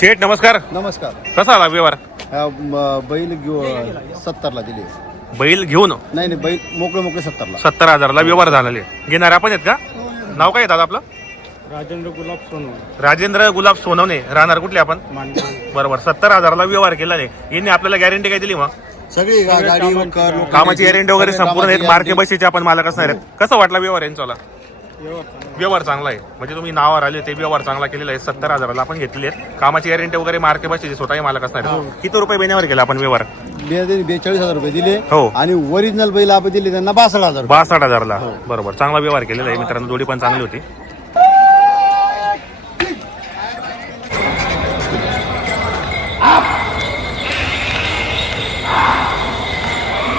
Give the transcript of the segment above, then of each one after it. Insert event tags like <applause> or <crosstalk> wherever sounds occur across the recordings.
शेठ नमस्कार. नमस्कार. कसा आला व्यवहार? म- बैल घेऊ सत्तरला दिली. बैल घेऊन? नाही नाही बैल मोकळे मोकळे सत्तरला. सत्तर हजारला व्यवहार झालेले. घेणार आपण आहेत का? नाव काय येतात आपलं? राजेंद्र गुलाब सोनू राजेंद्र गुलाब सोनवणे. राहणार कुठले आपण? बरोबर सत्तर हजाराला व्यवहार केला नाही. यांनी आपल्याला गॅरंटी काय दिली मग? सगळी गा- गाडी वकर लोक- कामाची गॅरंटी वगैरे संपूर्ण आहेत. मार्के. बसीचे आपण मालक असणार आहेत. कसं वाटला व्यवहार यांचा व्यवहार चांगला आहे. म्हणजे तुम्ही नावावर आले ते व्यवहार चांगला केलेला आहे. सत्तर हजाराला आपण घेतलेले आहेत. कामाची गॅरंटी वगैरे मार्के बसीचे स्वतःही मालक असणार आहेत. किती रुपये महिन्यावर केला आपण व्यवहार? बेचाळीस हजार रुपये दिले. हो. आणि ओरिजिनल बैल आपण दिले त्यांना बासष्ट हजार रुपये. बासष्ट हजारला. बरोबर. चांगला व्यवहार केलेला आहे. मित्रांनो जोडी पण चांगली होती.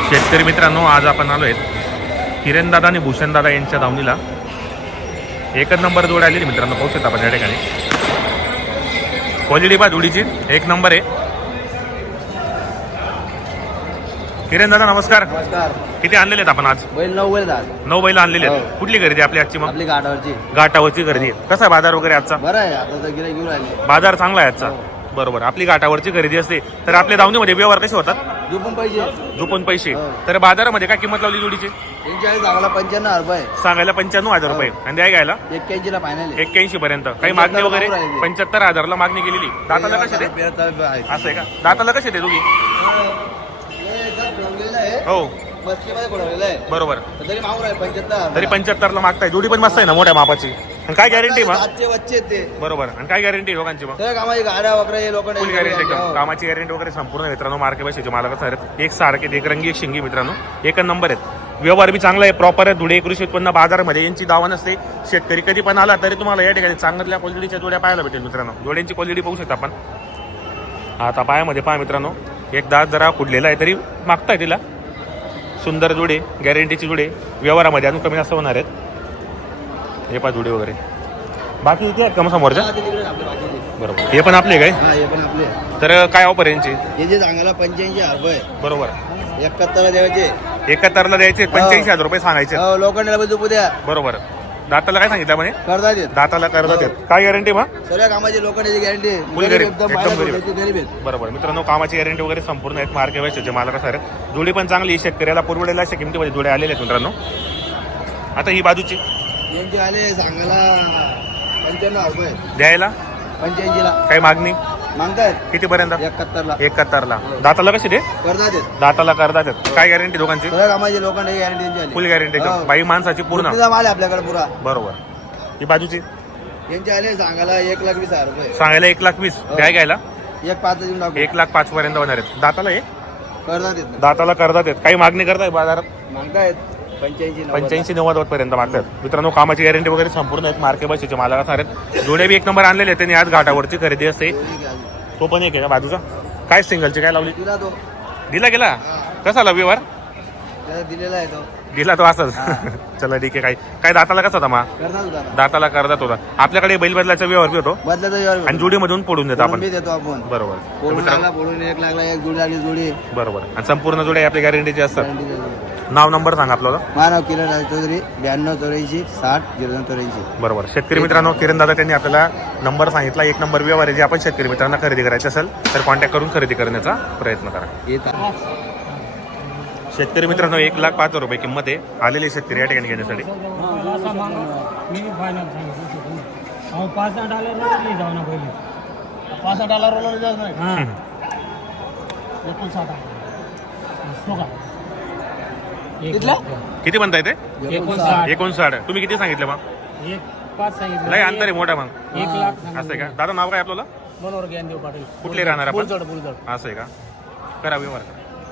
शेतकरी मित्रांनो आज आपण आलो आहेत किरणदादा आणि भूषणदादा यांच्या दावणीला एकच नंबर जोड आलेली मित्रांनो पाहू शकता आपण या ठिकाणी. क्वालिटी पा जोडीची एक नंबर आहे. किरण दादा नमस्कार. नमस्कार. किती आणलेले आहेत आपण आज? बैल नऊ बैल झाले नऊ बैल आणलेले आहेत. कुठली खरेदी आपली आजची मग? आपली गाठावरची. घाटावरची खरेदी. आहे. कसा आहे बाजार वगैरे आजचा? बरं आहे. आता तर घेऊन बाजार चांगला आहे आजचा? बरोबर. आपली घाटावरची खरेदी असते. तर आपल्या दावणीमध्ये व्यवहार कसे होतात? झोपून पाहिजे झोपून पैसे हो. तर बाजारामध्ये काय किंमत लावली जोडीची त्यांच्या चांगला पंच्याण्णव हजार रुपये सांगायला पंच्याण्णव हजार रुपये आणि द्या घ्यायला एक्क्याऐंशी ला फायनल आहे एक्क्याऐंशी पर्यंत काही मागणी वगैरे पंच्याहत्तर. पंच्याहत्तर हजारला मागणी केलेली दाताला कसे ते आहे. असं आहे का दाताला कसे ते दोघी हे जर ठेवलेलं आहे हो बस्तीमध्ये ठेवलेलं आहे. बरोबर. तर तरी मागून आहे पंच्याहत्तर. तरी पंच्याहत्तरला मागताय. जोडी पण मस्त आहे ना मोठ्या मापाची. आणि काय गॅरंटी मग? आजचे बच्चे ते. बरोबर. आणि काय गॅरंटी दोघांची मग? सगळ्या कामाची गाड्या वगैरे हे लोक फुल गॅरंटी एकदम कामाची गॅरंटी वगैरे संपूर्ण मित्रांनो. मार्के बसायचे असणार आहेत. एक सारखे एक रंगी एक शिंगी मित्रांनो. एक नंबर आहेत. व्यवहार बी चांगला आहे प्रॉपर आहे. धुळे कृषी उत्पन्न बाजारामध्ये यांची दावा नसते शेतकरी कधी पण आला तरी तुम्हाला या ठिकाणी चांगल्या क्वालिटीच्या जोड्या पाहायला भेटेल मित्रांनो. जोड्यांची क्वालिटी पाहू शकता आपण. आता पायामध्ये पहा मित्रांनो. एक दात जरा कुडलेला आहे तरी मागताय तिला. सुंदर जोडे गॅरंटीची जोडे व्यवहारामध्ये अजून कमी जास्त होणार आहेत. हे पहा जोडे वगैरे. बाकी इथे आहेत का मग समोरच्या? बरोबर. हे पण आपले काय? हा हे पण आपले तर काय ऑफर यांची? हे जे सांगायला पंच्याऐंशी हजार बरोबर. एकाहत्तर द्यायचे. एकाहत्तरला द्यायचे पंच्याऐंशी हजार रुपये सांगायचे. हो झोपू द्या. बरोबर. दाताला काय सांगितलं म्हणे करता दाताला कर्ज देत. काय गॅरंटी मग? सगळ्या कामाची गॅरंटी गरीब, एकदम गरीब. बरोबर. मित्रांनो कामाची गॅरंटी वगैरे संपूर्ण आहेत. मार्के व्हायचे मालक असणार आहेत. जोडी पण चांगली आहे. शेतकऱ्याला पुरवडेला अशा किमतीमध्ये जोडे आलेले आहेत मित्रांनो. आता ही बाजूची. यांचे आले सांगायला पंच्याण्णव हजार रुपये. द्यायला? पंच्याऐंशी ला काही मागणी? मागतायत? कितीपर्यंत? एकाहत्तर ला एकाहत्तरला. दाताला कशी दे दाताला कर्जा देत काय गॅरंटी दोघांची? सगळ्या कामाची गॅरंटी त्यांची आली. फुल गॅरंटी हो. बाई माणसाची पूर्ण. पूर्ण माल आहे आपल्याकडे पुरा. बरोबर. ही बाजूची? यांचे आले सांगायला एक लाख वीस हजार रुपये. सांगायला एक लाख वीस. द्या घ्यायला? एक पाच देऊन टाकू. एक लाख पाच पर्यंत होणार आहेत. दाताला हे दाताला कर्जात आहेत काही मागणी करताय बाजारात? मागतायत. पंच्याऐंशी नव्वद. पर्यंत मागतात. मित्रांनो कामाची गॅरंटी वगैरे संपूर्ण आहेत. मार्के बसीचे असणार आहेत. जोडे बी एक नंबर आणलेले आहेत त्यांनी आज घाटावरची खरेदी असते. तो पण एक आहे बाजूचा? काय सिंगलची काय लावली? दिला गेला? कसा आला व्यवहार? दिलेला आहे तो. दिला तो असंच? <laughs> चला ठीक आहे काय काय दाताला कसा होता मा? होता. दाताला कर्जात होता. आपल्याकडे बैल बदलाचा व्यवहार बी होतो. बदलाचा व्यवहार आणि जोडीमधून पडून देतो आपण. देतो आपण. बरोबर. तर बोलून मित्रांनो लागला बोलून एक लागला एक जोडी आली जोडी. बरोबर. आणि संपूर्ण जोडे आपल्या गॅरंटीचे असतात. Guarantee देतो. नाव नंबर सांगा आपल्याला. मानव किरण राज चौधरी ब्याण्णव चौऱ्याऐंशी साठ झिरो दोन चौऱ्याऐंशी. बरोबर. शेतकरी मित्रांनो किरण दादा त्यांनी आपल्याला नंबर सांगितला. एक नंबर व्यवहार आहे जे आपण शेतकरी मित्रांना खरेदी करायचे असेल तर कॉन्टॅक्ट करून खरेदी करण्याचा प्रयत्न करा. शेतकरी मित्रांनो एक लाख पाच हजार रुपये किंमत आहे. आलेले शेतकरी या ठिकाणी घेण्यासाठी. असा माग मी फायनल सांगितलं अहो पाच दहा डॉलर जाऊ ना पहिले. पाच डॉलर जात नाही हां. एकोणसाठ किती म्हणताय ते? एकोणसाठ. एकोणसाठ. तुम्ही किती सांगितलं मग? एक पाच सांगितलं. लय अंतर आहे मोठा मग. एक लाख असं आहे का? दादा नाव काय आपल्याला मनोहर ज्ञानदेव पाटील. कुठले राहणार आपण? असं आहे का? करा व्यवहार.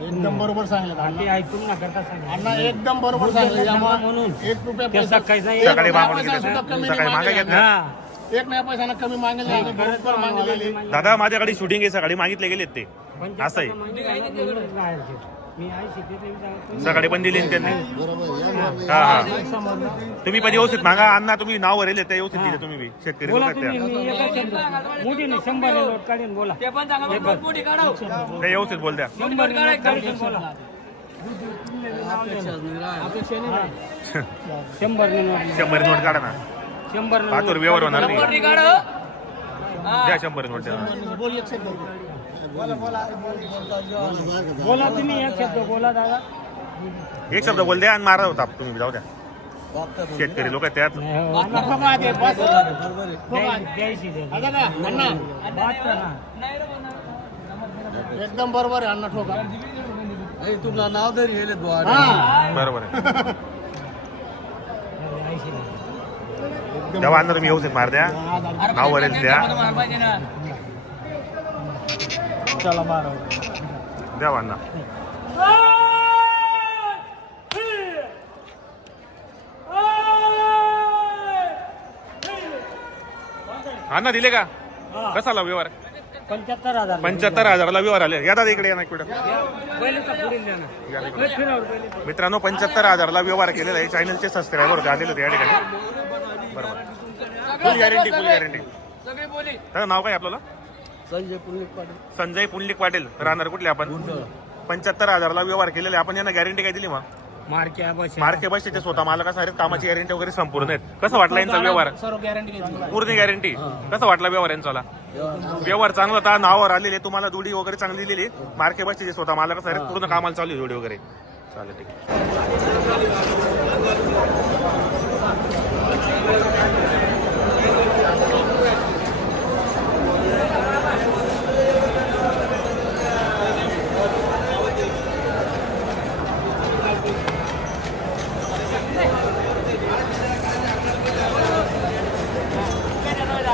एकदम बरोबर सांगितलं ऐकून ना करता सांगा अण्णा एकदम बरोबर सांगितलं म्हणून एक रुपया पैसा नाही सकाळी एक मागून सुद्धा कमी सकाळी नाही मागे मागेल. घेतलं हा एक नाही पैसा कमी मागेल बरोबर दादा माझ्याकडे शूटिंग आहे सकाळी मागितले गेलेत ते असं आहे आहे सकाळी पण दिली ना त्यांनी? हा हा. तुम्ही पण व्यवस्थित मागा. अण्णा तुम्ही नाव वरेल ते व्यवस्थित दिले तुम्ही बी. शेतकरी बोला लोक तुम्ही त्या मी एका शब्द मोठी नाही शंभर ने नोट काढीन बोला. ते व्यवस्थित बोल द्या शंभर ने नोट काढीन बोला. शंभर ने नोट. शंभर नोट काढा ना. शंभर ने पाचवर नोट. व्यवहार होणार नाही. द्या शंभर नोट द्या बोल एक शब्द बोला तुम्ही एक शब्द बोला दादा. एक शब्द बोल द्या आणि मारा होता तुम्ही जाऊ द्या. शेतकरी लोक त्यात. एकदम बरोबर आहे अण्णा ठोका. तुला नाव तरी गेले हा. बरोबर आहे. तेव्हा अण्णा तुम्ही व्यवस्थित मार द्या. नाव वरेल द्या. चला मारा द्या अण्णा अण्णा दिले का? कसा आला व्यवहार? पंच्याहत्तर हजार. पंच्याहत्तर हजाराला व्यवहार आले. या दादा इकडे या ना इकडे. ना. ना. मित्रांनो पंच्याहत्तर हजारला व्यवहार केलेला आहे. चॅनलचे सबस्क्रायबर आलेले होते या ठिकाणी. बरोबर. फुल गॅरंटी फुल गॅरंटी त्याचं नाव काय आपल्याला? संजय पुलिक पाटील. संजय पुंडलिक पाटील. राहणार कुठले आपण? पंच्याहत्तर हजारला व्यवहार केलेले. आपण यांना गॅरंटी काय दिली मग? मार्के बस मार्के बस ते स्वतः मला कसं कामाची गॅरंटी वगैरे संपूर्ण आहेत. कसं वाटला यांचा व्यवहार? सर्व गॅरंटी घेतली पूर्ण गॅरंटी कसं वाटला व्यवहार यांचा व्यवहार. चांगला होता. नावावर आलेले. तुम्हाला दुडी वगैरे चांगली दिलेली. मार्के बसचे जे स्वतः मला कसं पूर्ण कामाला चालू आहे जोडी वगैरे. चालेल ठीक आहे.